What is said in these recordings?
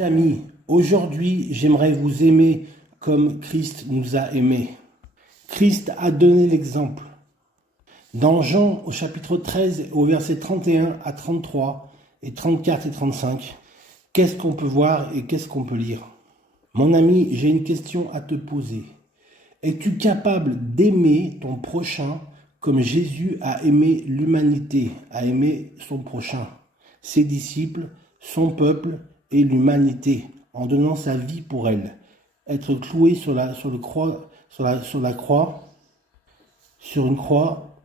Amis, aujourd'hui, j'aimerais vous aimer comme Christ nous a aimés. Christ a donné l'exemple. Dans Jean, au chapitre 13, au verset 31 à 33, et 34 et 35, qu'est-ce qu'on peut voir et qu'est-ce qu'on peut lire? Mon ami, j'ai une question à te poser. Es-tu capable d'aimer ton prochain comme Jésus a aimé l'humanité, a aimé son prochain, ses disciples, son peuple et l'humanité, en donnant sa vie pour elle? Être cloué sur une croix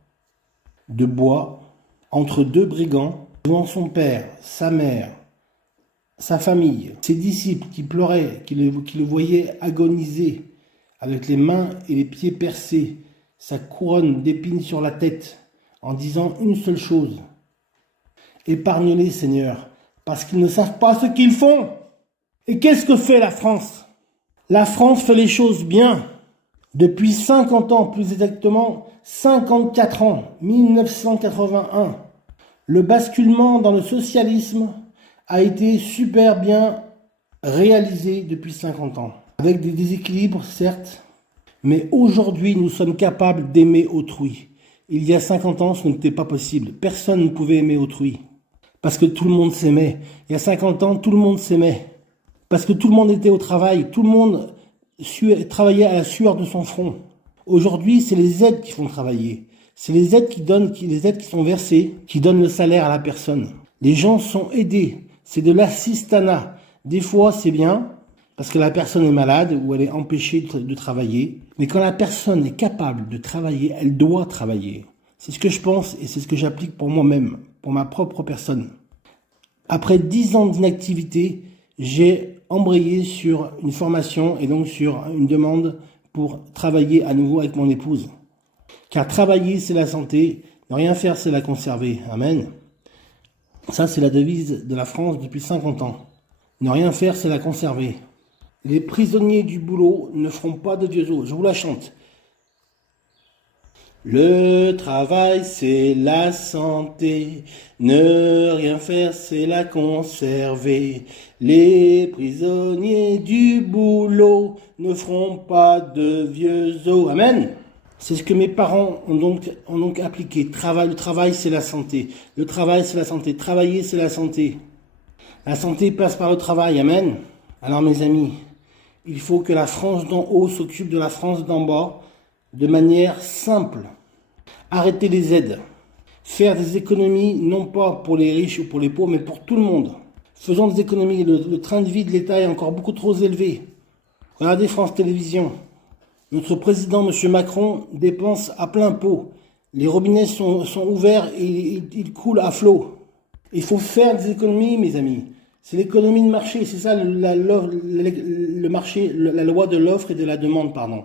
de bois, entre deux brigands, devant son père, sa mère, sa famille, ses disciples qui pleuraient, qui le voyaient agoniser, avec les mains et les pieds percés, sa couronne d'épines sur la tête, en disant une seule chose: épargne-les, Seigneur, parce qu'ils ne savent pas ce qu'ils font. Et qu'est-ce que fait la France? La France fait les choses bien. Depuis 50 ans, plus exactement 54 ans, 1981, le basculement dans le socialisme a été super bien réalisé depuis 50 ans. Avec des déséquilibres, certes, mais aujourd'hui, nous sommes capables d'aimer autrui. Il y a 50 ans, ce n'était pas possible. Personne ne pouvait aimer autrui. Parce que tout le monde s'aimait. Il y a 50 ans, tout le monde s'aimait. Parce que tout le monde était au travail. Tout le monde travaillait à la sueur de son front. Aujourd'hui, c'est les aides qui font travailler. C'est les aides les aides qui sont versées, qui donnent le salaire à la personne. Les gens sont aidés. C'est de l'assistanat. Des fois, c'est bien, parce que la personne est malade ou elle est empêchée de travailler. Mais quand la personne est capable de travailler, elle doit travailler. C'est ce que je pense et c'est ce que j'applique pour moi-même, pour ma propre personne. Après 10 ans d'inactivité, j'ai embrayé sur une formation et donc sur une demande pour travailler à nouveau avec mon épouse. Car travailler, c'est la santé, ne rien faire, c'est la conserver. Amen. Ça, c'est la devise de la France depuis 50 ans. Ne rien faire, c'est la conserver. Les prisonniers du boulot ne feront pas de Dieu. Je vous la chante. Le travail, c'est la santé. Ne rien faire, c'est la conserver. Les prisonniers du boulot ne feront pas de vieux os. Amen. C'est ce que mes parents ont donc appliqué. Le travail, c'est la santé. Le travail, c'est la santé. Travailler, c'est la santé. La santé passe par le travail. Amen. Alors, mes amis, il faut que la France d'en haut s'occupe de la France d'en bas de manière simple. Arrêter les aides. Faire des économies, non pas pour les riches ou pour les pauvres, mais pour tout le monde. Faisons des économies. Le train de vie de l'État est encore beaucoup trop élevé. Regardez France Télévisions. Notre président, M. Macron, dépense à plein pot. Les robinets sont ouverts et ils coulent à flot. Il faut faire des économies, mes amis. C'est l'économie de marché. C'est ça le marché, la loi de l'offre et de la demande, pardon.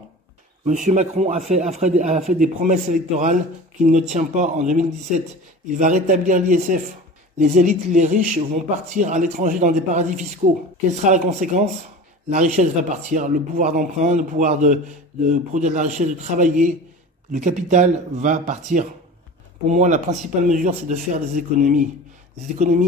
M. Macron a fait des promesses électorales qu'il ne tient pas en 2017. Il va rétablir l'ISF. Les élites, les riches vont partir à l'étranger dans des paradis fiscaux. Quelle sera la conséquence? La richesse va partir, le pouvoir d'emprunt, le pouvoir de produire de la richesse, de travailler, le capital va partir. Pour moi, la principale mesure, c'est de faire des économies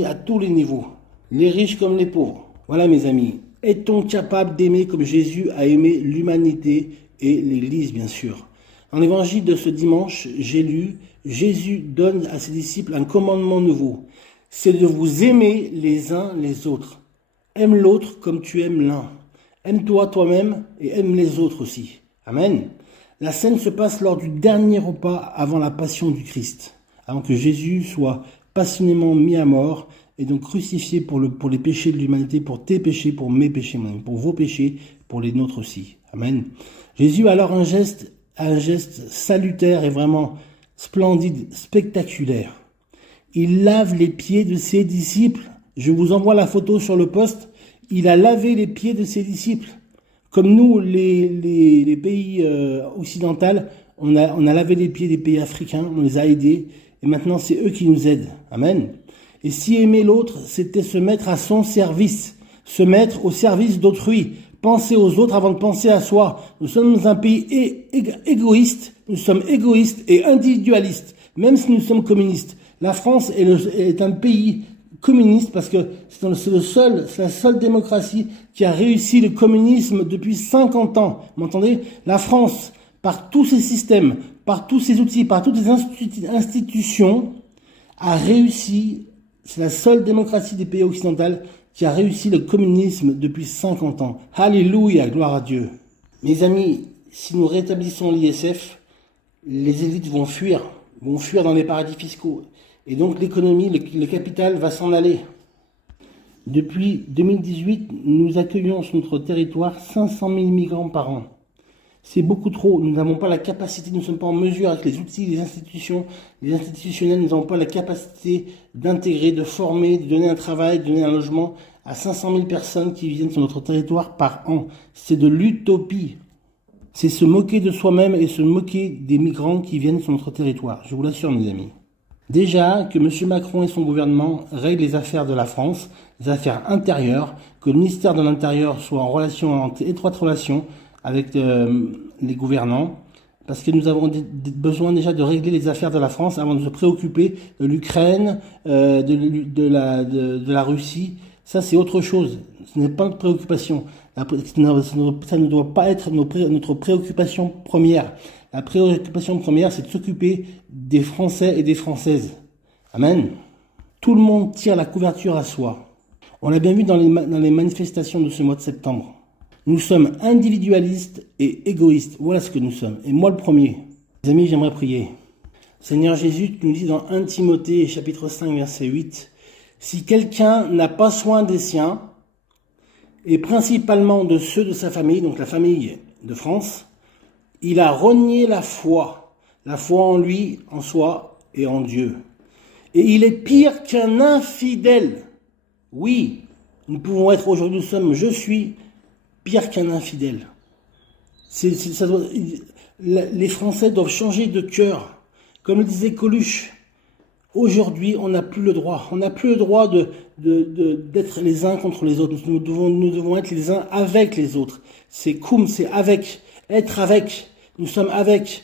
à tous les niveaux, les riches comme les pauvres. Voilà, mes amis, est-on capable d'aimer comme Jésus a aimé l'humanité et l'Église, bien sûr? Dans l'évangile de ce dimanche, j'ai lu, Jésus donne à ses disciples un commandement nouveau. C'est de vous aimer les uns les autres. Aime l'autre comme tu aimes l'un. Aime-toi toi-même et aime les autres aussi. Amen. La scène se passe lors du dernier repas avant la passion du Christ, avant que Jésus soit passionnément mis à mort et donc crucifié pour les péchés de l'humanité, pour tes péchés, pour mes péchés, pour vos péchés, pour les nôtres aussi. Amen. Jésus a alors un geste salutaire et vraiment splendide, spectaculaire. Il lave les pieds de ses disciples. Je vous envoie la photo sur le post. Il a lavé les pieds de ses disciples. Comme nous, les pays occidentaux, on a lavé les pieds des pays africains, on les a aidés, et maintenant c'est eux qui nous aident. Amen. Et si aimer l'autre, c'était se mettre à son service, se mettre au service d'autrui, penser aux autres avant de penser à soi. Nous sommes dans un pays égoïste, nous sommes égoïstes et individualistes, même si nous sommes communistes. La France est un pays communiste parce que c'est la seule démocratie qui a réussi le communisme depuis 50 ans. Vous m'entendez? La France, par tous ses systèmes, par tous ses outils, par toutes ses institutions, a réussi, c'est la seule démocratie des pays occidentaux qui a réussi le communisme depuis 50 ans. Alléluia, gloire à Dieu. Mes amis, si nous rétablissons l'ISF, les élites vont fuir dans les paradis fiscaux. Et donc l'économie, le capital va s'en aller. Depuis 2018, nous accueillons sur notre territoire 500 000 migrants par an. C'est beaucoup trop. Nous n'avons pas la capacité, nous ne sommes pas en mesure avec les outils, les institutionnels, nous n'avons pas la capacité d'intégrer, de former, de donner un travail, de donner un logement à 500 000 personnes qui viennent sur notre territoire par an. C'est de l'utopie. C'est se moquer de soi-même et se moquer des migrants qui viennent sur notre territoire. Je vous l'assure, mes amis. Déjà, que M. Macron et son gouvernement règlent les affaires de la France, les affaires intérieures, que le ministère de l'Intérieur soit en étroite relation avec les gouvernants, parce que nous avons besoin déjà de régler les affaires de la France avant de se préoccuper de l'Ukraine, de la Russie. Ça, c'est autre chose. Ce n'est pas notre préoccupation. Ça ne doit pas être notre préoccupation première. La préoccupation première, c'est de s'occuper des Français et des Françaises. Amen. Tout le monde tire la couverture à soi. On l'a bien vu dans les manifestations de ce mois de septembre. Nous sommes individualistes et égoïstes. Voilà ce que nous sommes. Et moi le premier. Les amis, j'aimerais prier. Seigneur Jésus, tu nous dis dans 1 Timothée, chapitre 5, verset 8, « Si quelqu'un n'a pas soin des siens, et principalement de ceux de sa famille, donc la famille de France, il a renié la foi en lui, en soi et en Dieu. Et il est pire qu'un infidèle. » Oui, nous pouvons être aujourd'hui, je suis pire qu'un infidèle. Les Français doivent changer de cœur. Comme le disait Coluche, aujourd'hui, on n'a plus le droit. On n'a plus le droit d'être les uns contre les autres. Nous devons être les uns avec les autres. C'est koum, c'est avec. Être avec. Nous sommes avec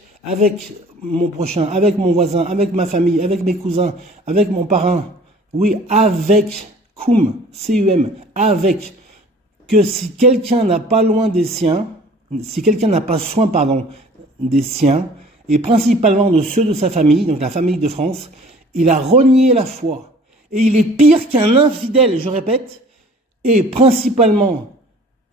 mon prochain, avec mon voisin, avec ma famille, avec mes cousins, avec mon parrain. Oui, avec. Koum, C-U-M, avec. Que si quelqu'un n'a pas loin des siens, si quelqu'un n'a pas soin, des siens, et principalement de ceux de sa famille, donc la famille de France, il a renié la foi. Et il est pire qu'un infidèle, je répète, et principalement,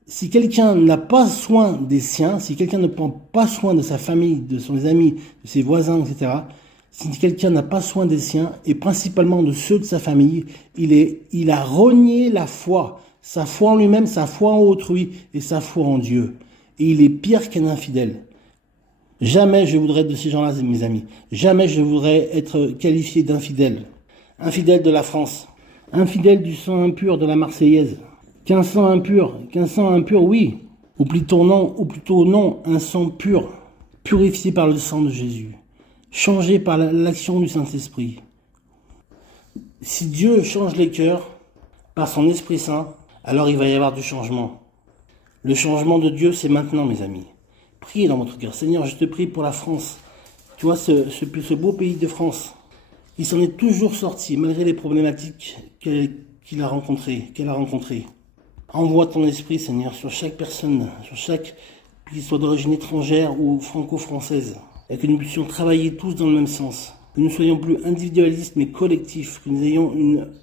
si quelqu'un n'a pas soin des siens, si quelqu'un ne prend pas soin de sa famille, de ses amis, de ses voisins, etc., si quelqu'un n'a pas soin des siens, et principalement de ceux de sa famille, il a renié la foi. Sa foi en lui-même, sa foi en autrui et sa foi en Dieu. Et il est pire qu'un infidèle. Jamais je voudrais être de ces gens-là, mes amis. Jamais je voudrais être qualifié d'infidèle. Infidèle de la France. Infidèle du sang impur de la Marseillaise. Qu'un sang impur, oui. Ou plutôt non, un sang pur. Purifié par le sang de Jésus. Changé par l'action du Saint-Esprit. Si Dieu change les cœurs par son Esprit Saint, alors il va y avoir du changement. Le changement de Dieu, c'est maintenant, mes amis. Priez dans votre cœur. Seigneur, je te prie pour la France. Tu vois, ce beau pays de France. Il s'en est toujours sorti, malgré les problématiques qu'elle a rencontrées. Envoie ton esprit, Seigneur, sur chaque personne, qu'il soit d'origine étrangère ou franco-française. Et que nous puissions travailler tous dans le même sens. Que nous soyons plus individualistes, mais collectifs. Que nous ayons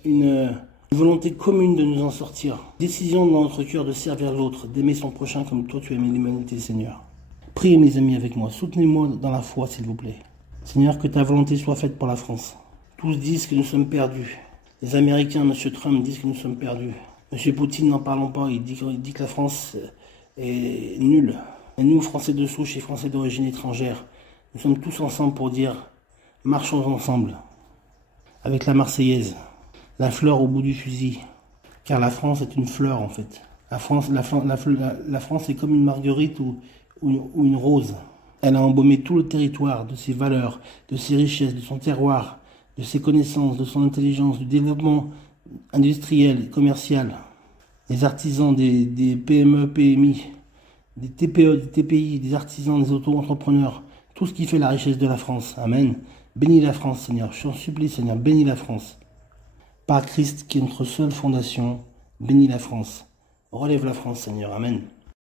une volonté commune de nous en sortir. Décision dans notre cœur de servir l'autre, d'aimer son prochain comme toi tu aimes l'humanité, Seigneur. Priez mes amis avec moi, soutenez-moi dans la foi s'il vous plaît. Seigneur, que ta volonté soit faite pour la France. Tous disent que nous sommes perdus. Les Américains, M. Trump, disent que nous sommes perdus. M. Poutine, n'en parlons pas, il dit que la France est nulle. Et nous, Français de souche et Français d'origine étrangère, nous sommes tous ensemble pour dire, marchons ensemble, avec la Marseillaise. La fleur au bout du fusil, car la France est une fleur en fait. La France est comme une marguerite ou une rose. Elle a embaumé tout le territoire de ses valeurs, de ses richesses, de son terroir, de ses connaissances, de son intelligence, du développement industriel, commercial. Les artisans des PME, PMI, des TPE, des TPI, des artisans, des auto-entrepreneurs, tout ce qui fait la richesse de la France. Amen. Bénis la France, Seigneur. Je t'en supplie, Seigneur, bénis la France. par Christ qui est notre seule fondation. Bénis la France. Relève la France, Seigneur. Amen.